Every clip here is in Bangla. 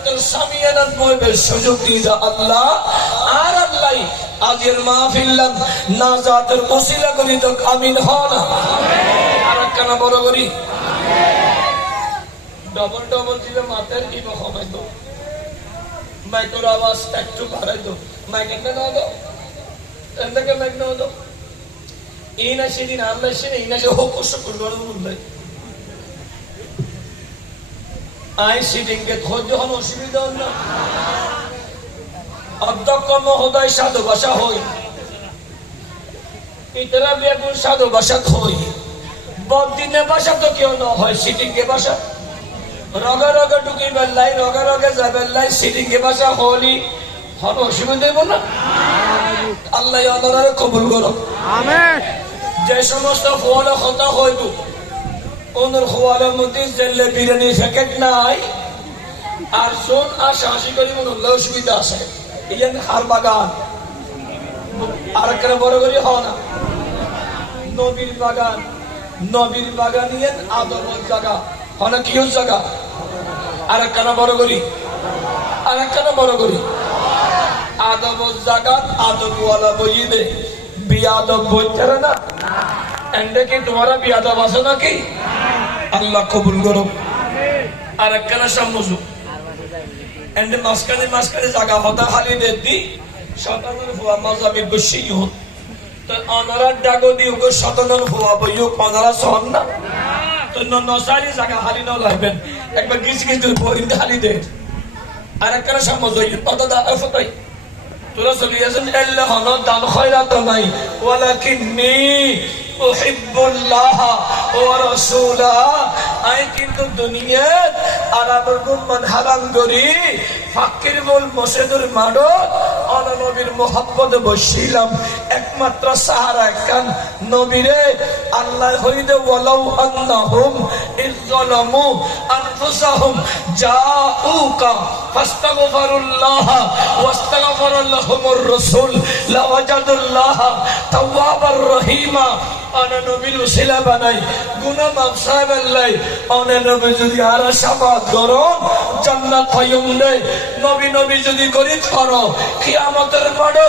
জান্নাতুল সামিয়ানাত বইবের সুযোগ দিয়ে যা আল্লাহ। আর আল্লাহ আজের মাহফিল নাজাতের ওসিলা করি তো আমিন হন। আর একখানা বড় করি ডবল ডবল দিলে মাথার কি কমাই দো, মাইকের আওয়াজ একটু বাড়াই দো, মাইকের না দাও এদিকে মাইক না দাও। এই না সেদিন আল্লাহ সে এই না যে হোক শুক্র বললে আই সিটিংকে ধৈর্য হন, অসুবিধা হল না। অধ্যক্ষ মহোদয় সাধু ভাষা হই, ইতরা বেগুন সাধু ভাষা হই, বদিনে ভাষা তো কেউ না হয় সিটিংকে ভাষা। রগে রগে ঢুকি বেল্লাই, রগে রগে যা বেল্লাই সিটিংকে ভাষা হলি হন, অসুবিধা হইব না। আল্লাহ আল্লাহরে কবুল করো। যে সমস্ত ফোয়ালা কথা হইব ওনার খোয়ালের মধ্যে জেলে বিরিয়ানি প্যাকেট নাই আর শোন আশা আশি করি মনে হলে অসুবিধা আছে। ইয়ান হার বাগান আর একটা বড় করি হয় না নবীর বাগান, নবীর বাগান ইয়ান আদমের জায়গা হয় না, কিউ জায়গা। আর একটা বড় করি, আর একটা বড় করি আদমের জায়গা আদমওয়ালা বইয়ে দে, বিয়াদব বইতে না এন্ডে কি তোমারা বিয়াদব আছে নাকি? আল্লাহ কবুল করো। আর একখানা সামুজু এন্ডে মাঝখানে মাঝখানে জায়গা হতা খালি দে দি শতানের ভুয়া মাজাবি বসি হত তো অনারা ডাগো দি ওগো শতানের ভুয়া বইও অনারা সহন না তো নসারি জায়গা খালি না লাগবেন একবার গিস গিস বই খালি দে। আর একখানা সামুজু কত দা ফতাই তোরা চলিয়েছেন আল্লাহ হন দান খয়রাত নাই ওয়ালাকিন্নী উহিব্বুল্লাহ ওয়া রাসূলাহ। আই কিন্তু দুনিয়াত আরামের গুণ হারাম করি ফাকির বল মসজিদের মাডো আলা নবীর মোহাব্বতে বসিলাম একমাত্র সাহারা কান নবীরে আল্লাহ হইদে ওয়ালাউ আন্নাহুম ইযলামু আনফুসাহুম জাউকা ফাস্তাগফিরুল্লাহ ওয়াস্তাগফারা লাহুমুর রাসূল লাওয়াজাদুল্লাহ তাওয়াবার রহিমা। আনা নবীর উসিলা বানাই গুনাহ মাফ সাহেব আল্লাহ আনা নবী যদি আর শাফাত করো জান্নাত পাইম নে। নবী নবী যদি করি করো কিয়ামতের মাঠে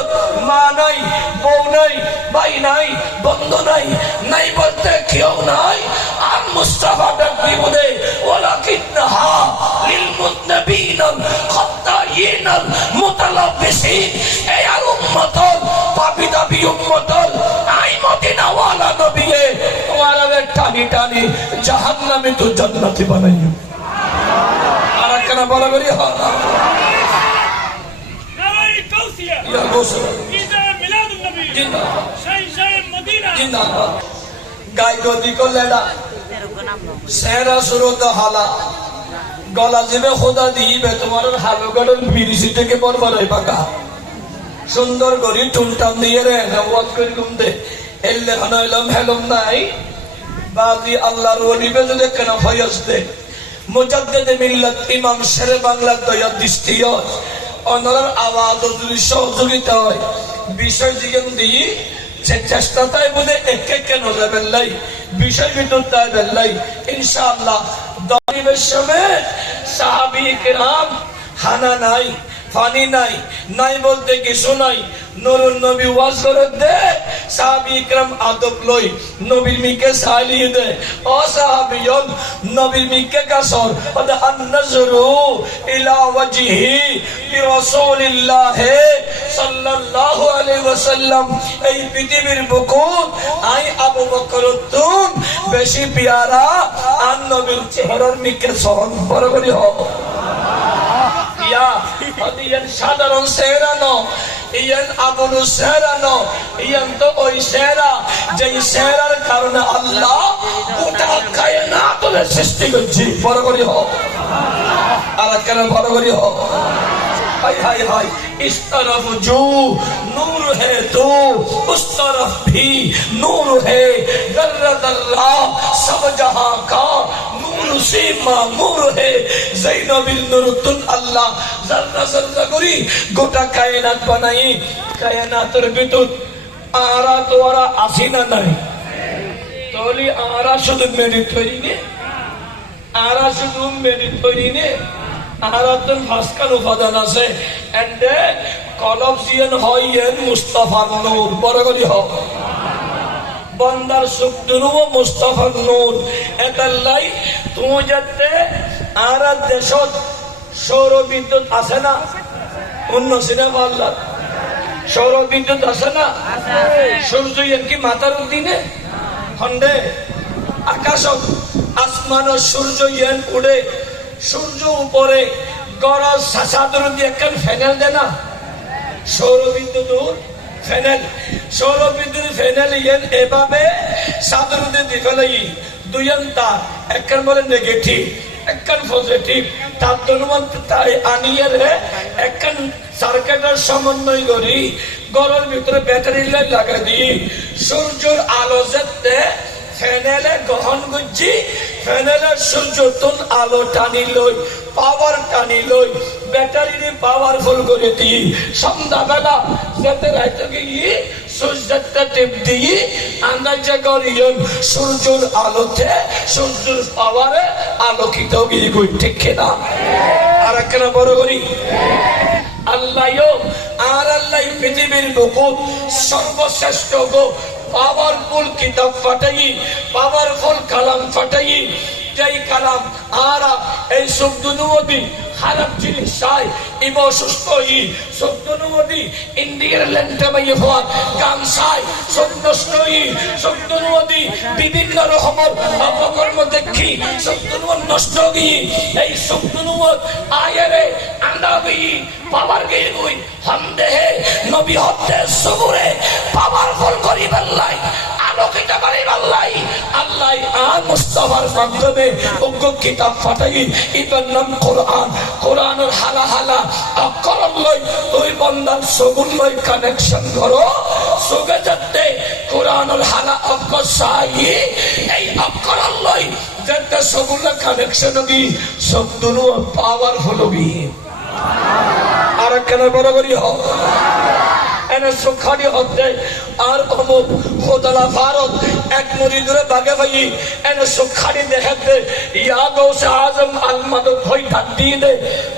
মা নাই, বউ নাই, ভাই নাই, বন্ধু নাই, নাই বলতে কেউ নাই। আর মুস্তাফা ডাকি বলে ওয়ালাকিন্নাহা লিল মুতনাবিনাল খাত্তাইনাল মুতালাব্বিসিন। এই আর উম্মতল পাপী দাবি উম্মতল আই মদিনা ওয়ালা নবীয়ে ওয়ালারে টানি টানি জাহান্নামে তো জান্নাতি বানাইও। আর কেন বলা করি হয় না নারায়ে কাউসিয়া ইয়া গোসল ঈদ মিলাদুন নবী জিন্দাবাদ শাই শাই মদিনা জিন্দাবাদ। গায় গদি কলেডা সেরা সুরত হালা গলা জিবে খোদা দিবে তোমার হালো গডল বিরিসি থেকে বরবরাই পাকা সুন্দর করি টুনটান দিয়ে রে নওয়াজ করি ঘুমতে এলে হানাইলাম হেলম নাই বাজি আল্লাহর ওলিবে যদি কেন ফয়স দে মুজাদ্দিদ মিল্লাত ইমাম শেরে বাংলা দয়া দৃষ্টিয় অনরার আওয়াজ যদি সহযোগিতা হয় বিষয় জীবন দিয়ে যে চেষ্টা তাই বলে একে কেন যাবেন লাই বিষয় ভিতর তাই বেল্লাই ইনশাআল্লাহ দরিবের সময় সাহাবী কিরাম খানা নাই পানি নাই, নাই বলতে কিছু নাই। নুরুন নবী ওয়াজ করে দে সাহাবী ইকরাম আদব লই নবীর মিকে সালিয়ে দে ও সাহাবীয়ন নবীর মিকে কাসর ওদা আন-নাজরু ইলা ওয়াজহি লিরাসূলিল্লাহ সাল্লাল্লাহু আলাইহি ওয়াসাল্লাম। এই পৃথিবীর বুকুত আই আবু বকর তুম বেশি পিয়ারা আর নবীর চেহারার মিকে সরণ বরাবরই হ ইয়া ইয়ান সাধারণ চেহারা ন ইয়ান আবুল চেহারা ন ইয়ান তো ওই চেহারা যেই চেহারার কারণে আল্লাহ গোটা কায়নাতের সৃষ্টি করছে বরাবরই হ। আর কেন বরাবরই হ हाय हाय हाय इस तरफ जो नूर है तो उस तरफ भी नूर है दर्रा दर्रा सब जहां का नूर से मामूर है ज़ैनबिल नूरुतुन अल्लाह जर्रा जर्रा करी गोटा कायनात बनाई कायनातेर ভিতর आरा तो आरा আসিনা নাই তোলি आरा শুধু মেডিট করি নে आरा শুধু মেডিট করি নে আর একজন ভাস্কার উপাদান আছে এন্ডে কলব জিয়ান হইয়েন মুস্তাফার নূর বড় করি হোক বন্দার সুখদুরু মুস্তাফার নূর এতাল্লাই তুমি যাতে আর দেশত সৌর বিদ্যুৎ আছে না অন্য সিনেমা আল্লাহ সৌর বিদ্যুৎ আছে না সূর্য কি মাথার দিনে খন্ডে আকাশত আসমান সূর্য ইয়ান উড়ে সূর্য উপরে গরজ সাসাদুর দিয়ে একখান ফ্যানেল দে না সৌর বিদ্যুৎ ফ্যানেল সৌর বিদ্যুৎ ফ্যানেল ইয়ান এভাবে সাদুর দিয়ে দি ফেলাই দুইজন তার একখান বলে নেগেটিভ একখান পজিটিভ তার দুনুমান তাই আনিয়ে রে একখান সার্কিটের সমন্বয় করি গরুর ভিতরে ব্যাটারি লাগা দিই সূর্যের আলো যেতে ফ্যানেলে গ্রহণ করছি ফ্যানেলের সূর্যতন আলো টানি লই পাওয়ার টানি লই ব্যাটারি পাওয়ারফুল করে দিই সন্ধ্যাবেলা যেতে রাইতে গিয়ে সূর্যটা টিপ দিয়ে আন্দাজে করিয়ন সূর্যের আলোতে সূর্যের পাওয়ারে আলোকিত গিয়ে গই ঠিক কিনা আর একখানা বড় করি আল্লাহ আর আল্লাহ পৃথিবীর বুকুত সর্বশ্রেষ্ঠ গো পাওয়ারফুল কিতাব ফাটাই পাওয়ারফুল কালাম ফাটাই যেই কালাম আর এই শব্দনুমতি খারাপ জিনিস চাই ইব অসুস্থ ই শব্দনুমতি ইন্ডিয়ার ল্যান্ডে মাইয়ে হওয়ার গান চাই শব্দষ্ট ই শব্দনুমতি বিভিন্ন রকমের অপকর্ম দেখি শব্দনুমত নষ্ট গিয়ে এই শব্দনুমত আয়েরে আন্ডা গিয়ে পাওয়ার গিয়ে গই সন্দেহে নবী হতে সবুরে পাওয়ারফুল করি বেল্লাই আলোকিত করি বেল্লাই আল্লাহ আর মুস্তাফার মাধ্যমে অজ্ঞ কিতাব ফাটাই ইতার নাম কোরআন কোরআনের হালা হালা অক্ষর লই তুই বন্দার সগুন লই কানেকশন করো সুগে যাতে কোরআনের হালা অক্ষর সাই এই অক্ষর লই যাতে সগুন কানেকশন গি শব্দনু পাওয়ারফুল গি আর কেন বড় করি হোক এনে সুখানি হতে আর অমুক খোদলা ভারত এক মুরিদরে বাগে ভাই এনে সুখানি দেখাতে ইয়া গৌসে আজম আলমাদ ভই ঢাক দিয়ে দে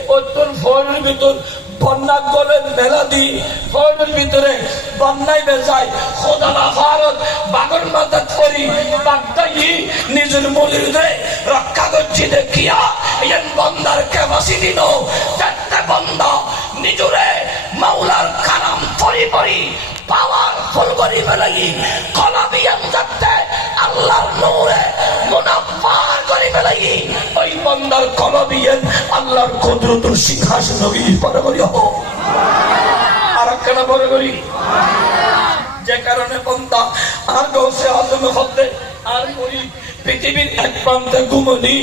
ওর ফলের ভিতর বন্যা গলে মেলা দি ফলের ভিতরে বন্যায় বেজায় খোদলা ভারত বাগর মাদাত করি বাগদাই নিজের মুরিদরে রক্ষা করছি দেখিয়া ইয়ান বন্দার ক্যাপাসিটি নো যাতে বন্দা নিজরে মাওলার কালাম পড়ি পড়ি পাওয়ারফুল করি ফেলাই কলাবিয়ান যাতে আল্লাহর নূরে মুনাফার করি ফেলাই ওই বন্দার কলাবিয়ান আল্লাহর কুদরতুল সিংহাসন নবী পরে করি হো আর কেন পরে করি যে কারণে বন্দা আর গৌসে আজম হতে আর করি পৃথিবীর এক প্রান্তে ঘুমনি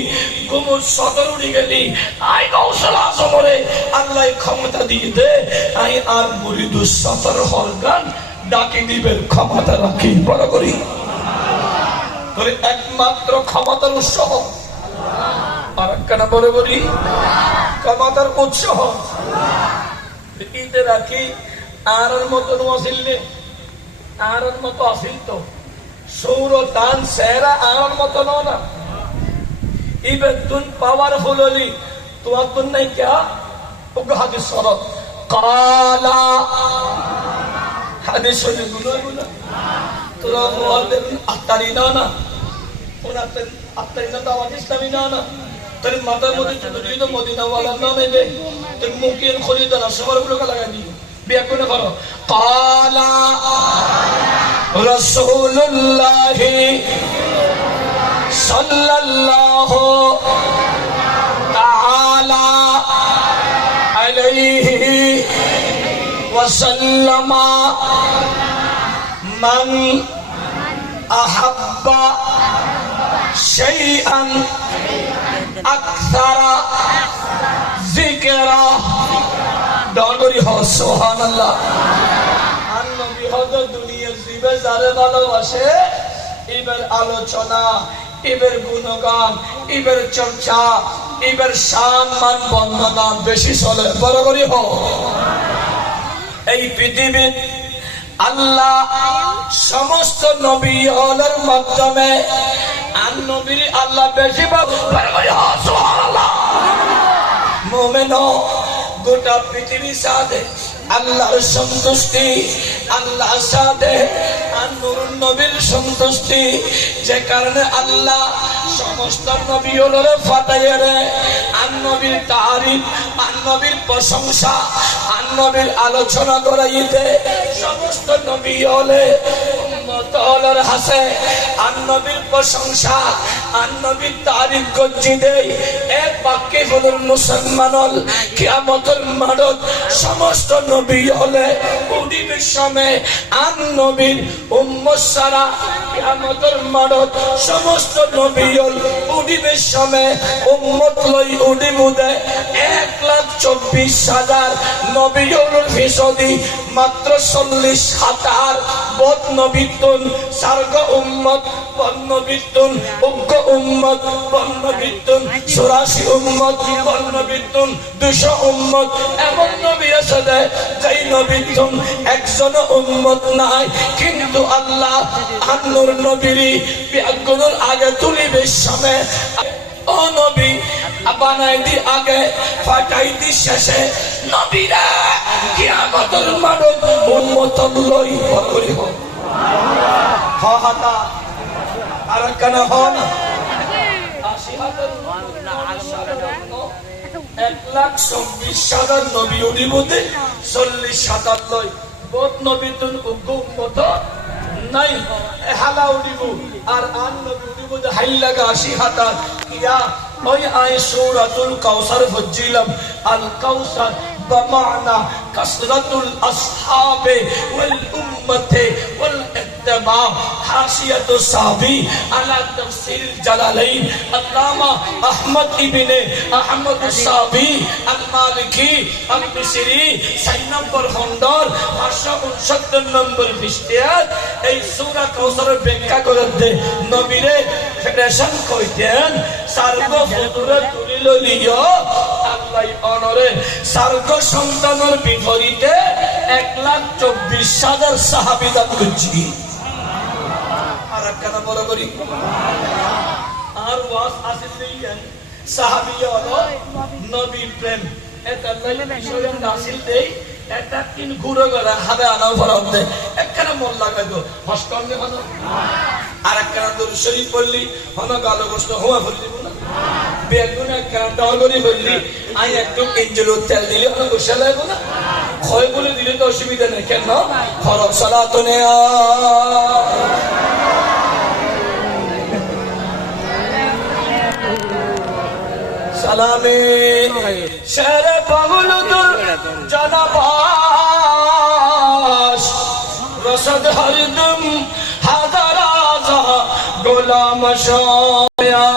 ঘুমুর সদর উড়ি গেলি আই গৌসল আজমরে আল্লাহ ক্ষমতা দিয়ে দে আই আর মুরিদুস সফর হরগান ডাকি দিবেন ক্ষমতা রাখি বড় করি তোরে একমাত্র ক্ষমতার উৎস আর কেন বড় করি ক্ষমতার উৎস ঈদে রাখি আর মতন আসিল আর মতো আসিল তো সৌর দান সেরা আর মতো না ইবে তুন পাওয়ারফুল হলি তোমার তুন নাই क्या ওকে হাদিস সরব কালা হাদিস শুনে গুলো তোরা বলবেন আত্তারি না ওনাতে আত্তারি না দাওয়াত ইসলামী না তোর মাথার মধ্যে যদি তো মদিনা ওয়ালা নাম নেবে তুই মুকিন খরিদার সবার গুলোকে লাগাই দিও বিয়া করে করো কালা রাসূলুল্লাহ সাল্লাল্লাহু তাআলা আলাইহি ওয়াসাল্লাম মান আহাব্বা শাইআন আকসারা যিকরা ডগরি হ সুবহানাল্লাহ আর নবী হযরত দুনিয়ার জীবে যারে ভালোবাসে এবার আলোচনা এবার গুণগান এবার চর্চা এবার শান মান বন্দনা বেশি চলে বড় করি হ এই পৃথিবীর আল্লাহ সমস্ত নবী হলের মাধ্যমে আর নবীর আল্লাহ বেশি বড় করি হ সুবহানাল্লাহ মোমেনো গোটা পৃথিবী সাথে আল্লাহর সন্তুষ্টি, আল্লাহ সাথে আর নুরুন নবীর সন্তুষ্টি, যে কারণে আল্লাহ সমস্ত নবী হলরে ফাটাইয়া রে আর নবীর তারিফ, আর নবীর প্রশংসা, আর নবীর আলোচনা করাইতে সমস্ত নবী হলে উম্মত হলর হাসে আর নবীর প্রশংসা, আর নবীর তারিফ গজ্জি দেয়। এক বাক্যে হল মুসলমান হল কিয়ামতের মাঠত সমস্ত নবী হলে উদিবের সময় আর নবীর উম্মত সারা কিয়ামতের মাঠত সমস্ত নবী হল উদিবের সময় উম্মত লই উদিবুদে 1,24,000 নবী হল ফিসদি মাত্র 40,000 বদ নবীতুন সার্গ উম্মত বন্নবিতুন উগ্র উম্মত বন্নবিতুন 84 উম্মত বন্নবিতুন 200 উম্মত এমন নবী আছে যেই নবীতুন একজন উম্মত নাই, কিন্তু আল্লাহ আন্নুর নবীরি বিয়াগুলোর আগে তুলিবে সামনে ও নবী বানাই দি আগে ফাটাই দি শেষে নবীরা কিয়ামতের মাঠত উম্মত লই বলি হোক হা হাতা আর কেন হন 1,24,000 নবী উঠিবতে 40,000 লই বোধ নবী তুন উম্মত নাই হালা উঠিব আর আন নবী উঠিব হাই লাগা 80,000 ইয়া ওই আয় সূরাতুল কাউসার ফজিলাম আল কাউসার بمعنى كثرة الأصحاب والأمة والاتباع حاشية الصحابي على تفسير الجلالين علامة أحمد ابن أحمد الصحابي المالكي المصري 6 নম্বর খণ্ডর 569 নম্বর পৃষ্ঠায় এই সূরা কাউসারের ব্যাখ্যা করে দে নবীরে ফেডারেশন কইতেন সার্গ ফুতুরে তুলি লইলিও আল্লাহ অনরে সার্গ সন্তানের বিপরীতে 1,24,000 সাহাবী দান করছি আর কেন বড় করি আর ওয়াজ আসিল দিয়েন সাহাবী হলো নবী প্রেম এটা বিষয় নাসিল দেই এটা তিন ঘুরে গলা হাবে আনাও ফরম দে একখানা মন লাগাইতো হস্কন নে হলো আর একখানা দরুদ শরীফ পড়লি হলো গালো গোস্ত হোয়া ভরি দিব না বেগুন একখানা ডগরি পড়লি আই একটু ইঞ্জেল তেল দিলে হলো গোসা লাগবে না ক্ষয় বলে দিলে তো অসুবিধা নেই কেন ফরজ সালাত নে সালামে শেরে পাগলুদুর জনবাস রসদ হরদম হাজার আজা গোলাম শায়া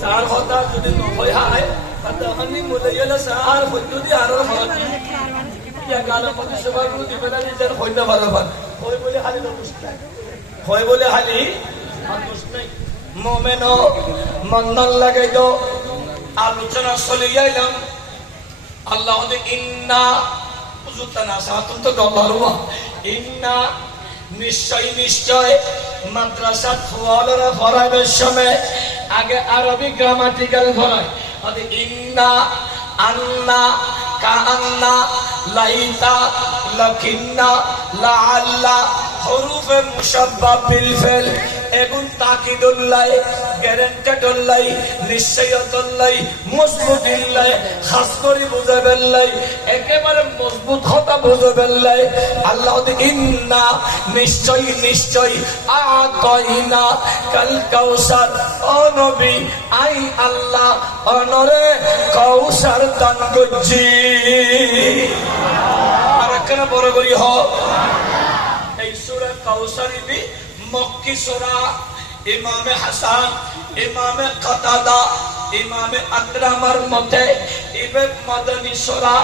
সার হতা যদি নয় হয় তাতে হানি মুলাইলা সার যদি আর হয় ইয়া গালা পতি সবার প্রতি বেলা নিজের হইনা ভালোবান হয় বলে হালি নমস্কার হয় বলে হালি মানুষ নাই মোমেনো মন্দন লাগাই দো আলোচনা চলে যাইলাম আল্লাহ ইন্না উজুতানা সাতুন তো গলারুয়া ইন্না নিশ্চয় নিশ্চয় মাদ্রাসা ফওয়ালরা ফরাইবের সময় আগে আরবি গ্রামাটিক্যাল ফরাই আদি ইন্না আন্না কাআন্না লাইতা লাকিন্না লাআল্লা হুরুফে মুশাব্বাহ বিল ফিল এগুন তাকিদুল্লাহ গ্যারান্টেডুল্লাহ নিশ্চয়তুল্লাহ মজবুতুল্লাহ খাস করে বুঝাবেল্লাহ একেবারে মজবুত কথা বুঝাবেল্লাহ আল্লাহ ইন্না নিশ্চয় নিশ্চয় আতাইনা কাল কাউসার ও নবী আই আল্লাহ অনরে কাউসার দান করছি আর একখানা বড় করি হ এই সূরা কাউসারি বি মক্কি সূরা ইমামে হাসান ইমামে কাতাদা ইমামে আকরামার মতে ইবে মাদানী সূরা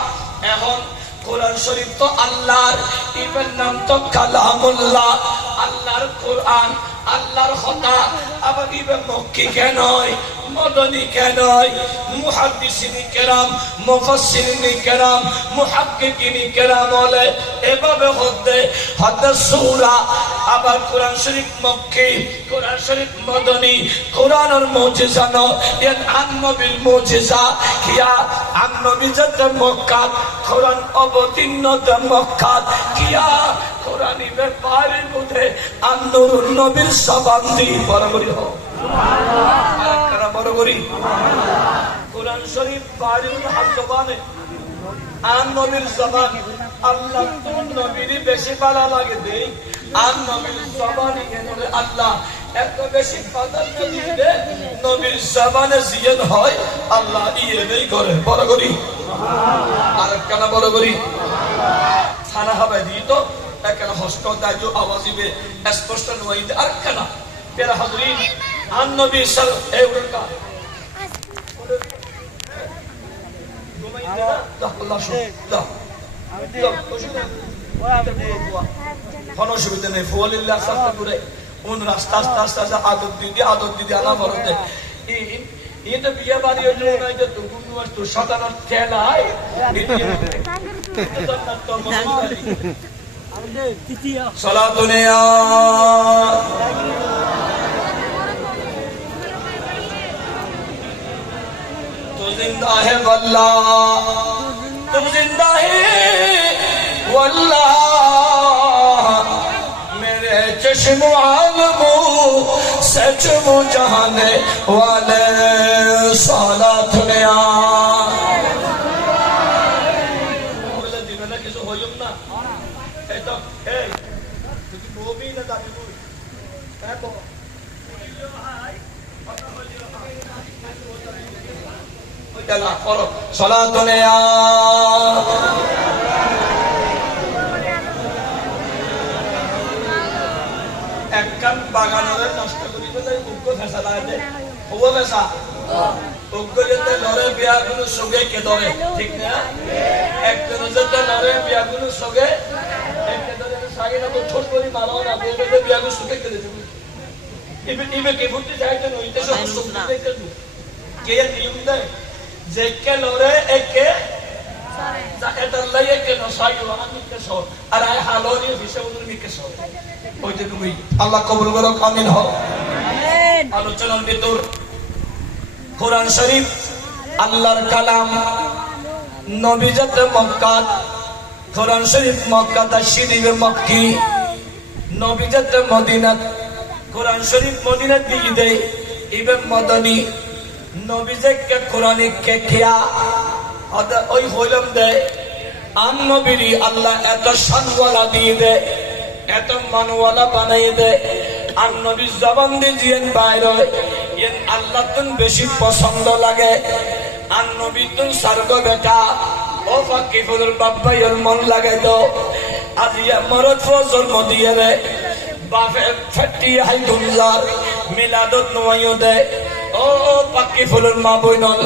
এখন কোরআন শরীফ তো আল্লাহর ইবের নাম তো কালামুল্লাহ আল্লাহর কোরআন আল্লাহর কথা আবার ইবে মক্কি কেন মদনী কেনয় মুহাদ্দিসিনে কেরাম মুফাসসিরিনে কেরাম মুহাক্কিকিনে কেরাম বলে এভাবে হতে সূরা আবার কোরআন শরীফ মক্কি কোরআন শরীফ মদনী কোরআনের মুজিজা ন এর আন-নবীর মুজিজা কিয়া আন-নবী যত মক্কা কোরআন অবতীর্ণত মক্কা কিয়া কোরআনি ব্যাপারের মধ্যে আন-নূরুন নবীর জবান দিয়ে বরাবরই হোক সুবহানাল্লাহ কারা বরাবরই কোরআন শরীফ বারিউল হক জবানে আন-নবীর জবান আল্লাহ তোর নবীর বেশি ভালো লাগে দেই আন-নবীর জবানে এনে আল্লাহ এত বেশি প্রাধান্য দিবে নবীর জবানে জিয়াদ হয় আল্লাহ ইয়েই করে বরাবরই সুবহানাল্লাহ আর কারা বরাবরই সুবহানাল্লাহ সারা হবে দিতো একলা হস্ত দাজু আওয়াজিবে স্পষ্ট নয় আর কানা প্যারা হাজরিন আন-নবী সাল্লাল্লাহু আলাইহি तू जिंदा है वल्लाह तुम जिंदा है वल्लाह मेरे चश्म आलमो सच मो जहाने वाले सालात में आ बोले दिन ना किसी होयम ना ए तो ए तू बोबी ना दाबी बोल है तो সালাতুন একখান বাগানের নষ্ট করি বলে উগ্র ফেসা লাগে ও ফেসা উগ্র যেতে লড়ে বিয়াগুলো সঙ্গে কে ধরে ঠিক না একজন যেতে লড়ে বিয়াগুলো সঙ্গে একে ধরে সাগে না তো ছোট করি মারো না বলবে বিয়াগুলো সঙ্গে কে দেবে ইবে কে ফুটতে যায় তো নইতে সব সঙ্গে দেখতে কে নিয়ম দেয় যে কে লড়ে একে যা এটা লয়ে কে নসাইও আমি কে সর আর আই হালরি হিসেবে উনি কে সর ওইটা তুমি আল্লাহ কবুল করো আমিন হও আমিন আলোচনার ভিতর কোরআন শরীফ আল্লাহর কালাম নবী জাত মক্কা কোরআন শরীফ মক্কা তাশরীফ মক্কি নবী জাত মদিনা কোরআন শরীফ মদিনা দিয়ে দেয় ইবন মদনী নবী যে কে কোরআনিক কে কিয়া আদা ওই হইলাম দে আন নবীর আল্লাহ এত শানওয়ালা দিয়ে দে এত মানওয়ালা বানাই দে আন নবী জবান দিয়ে জিন বাইরে ইন আল্লাহ তুন বেশি পছন্দ লাগে আন নবী তুন সারগো বেটা ও ফাকিফুল বাবা এর মন লাগে তো আজ ইয়া মরদ ফজল মদিয়ে রে বাফে ফটি হাই গুলজার মিলাদত নওয়ো দে ও পাকি ফুলের মা বইনল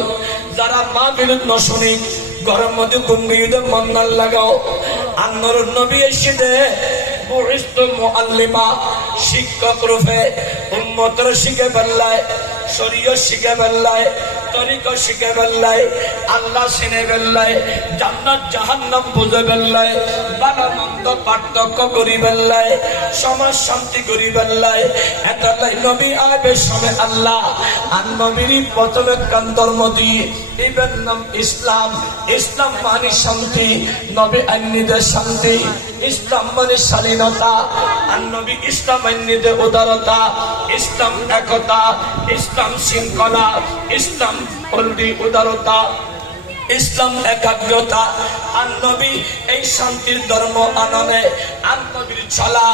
যারা মা বিরুদ ন শুনি গরম মধ্যে গুনগুইদে মন না লাগাও আন্নর নবী এসে দে বুরিস্ত মুআল্লিমা শিক্ষক রূপে উম্মতর শিখে বেল্লায় শরীয়ত শিখে বেল্লায় তরিকা শিখে বেল্লায় আল্লাহ চিনে বেল্লায় জান্নাত জাহান্নাম বুঝে বেল্লায় ভালো মন্দ পার্থক্য করি বেল্লায় সমাজ শান্তি করি বেল্লায় এতলাই নবী আবে সময় আল্লাহ আর নবীর প্রথমে কান ধর্ম দিয়ে এবার নাম ইসলাম ইসলাম মানে শান্তি নবী আইনিদের শান্তি ইসলাম মানে স্বাধীনতা আর নবী ইসলাম আইনিদের উদারতা ইসলাম একতা ইসলাম শৃঙ্খলা ইসলাম উদারতা ইসলাম একাগ্রতা আর নবী এই শান্তির ধর্ম আননে আর নবীর চলা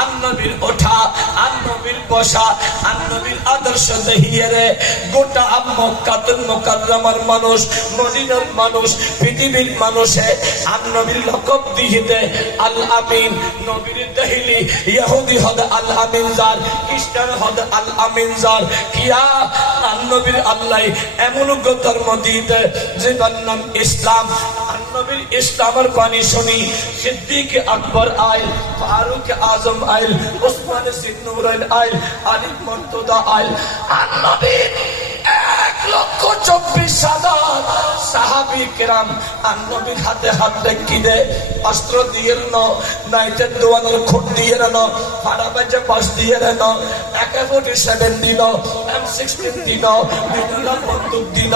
আর নবীর ওঠা আর নবীর বসা আর নবীর আদর্শ দেখিয়ে রে গোটা মক্কাতুল মুকাররমার মানুষ মদিনার মানুষ পৃথিবীর মানুষে আর নবীর লকব দিহিতে আল আমিন নবীর দেহিলি ইহুদি হদ আল আমিন জার খ্রিস্টান হদ আল আমিন জার কিয়া আর নবীর আল্লাহ এমন ধর্ম দিতে যে নাম ইসলাম আর নবীর ইসলামের বাণী শুনি সিদ্দিক আকবর আইল ফারুক আজম আইল উসমান সিন্নুরাইল আইল আলী মুর্তজা আইল আর নবীর 24 সাদাত সাহাবী কেরাম আর নবীর হাতে হাত রেখে দে অস্ত্র দিয়ে ন নাইতে দোয়ানোর খুঁট দিয়ে ন ফাড়া বাজে পাশ দিয়ে ন AK-47 দিল M16 দিল বিভিন্ন বন্দুক দিল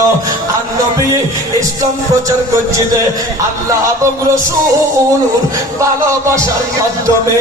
আর নবী ইসলাম প্রচার করছে দে আল্লাহ এবং রাসূল ভালোবাসার মাধ্যমে